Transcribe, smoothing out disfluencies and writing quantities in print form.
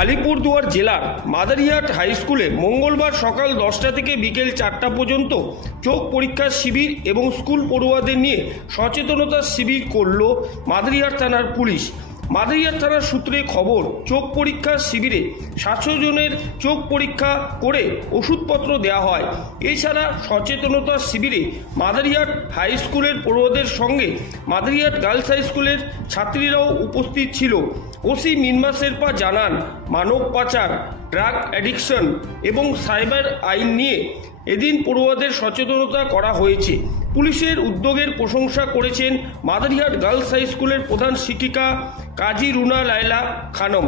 আলিপুরদুয়ার জেলার মাদারিহাট হাই স্কুলে মঙ্গলবার সকাল 10টা থেকে বিকেল 4টা পর্যন্ত চোখ পরীক্ষার শিবির এবং স্কুল পড়ুয়াদের নিয়ে সচেতনতা শিবির করল মাদারিহাট থানার পুলিশ। মাদারিহাট থানার সূত্রে খবর, চোখ পরীক্ষার শিবিরে 700 জনের চোখ পরীক্ষা করে ওষুধপত্র দেওয়া হয়। এছাড়া সচেতনতা শিবিরে মাদারিহাট হাই স্কুলের পড়ুয়াদের সঙ্গে মাদারিহাট গার্লস হাই স্কুলের ছাত্রীরাও উপস্থিত ছিল। ওসি মিনমা শেরপা জানান, মানব পাচার, ড্রাগ অ্যাডিকশন এবং সাইবার আইন নিয়ে এদিন পড়ুয়াদের সচেতনতা করা হয়েছে। পুলিশের উদ্যোগের প্রশংসা করেছেন মাদারিহাট গার্লস হাই স্কুলের প্রধান শিক্ষিকা কাজী রুনা লায়লা খানম।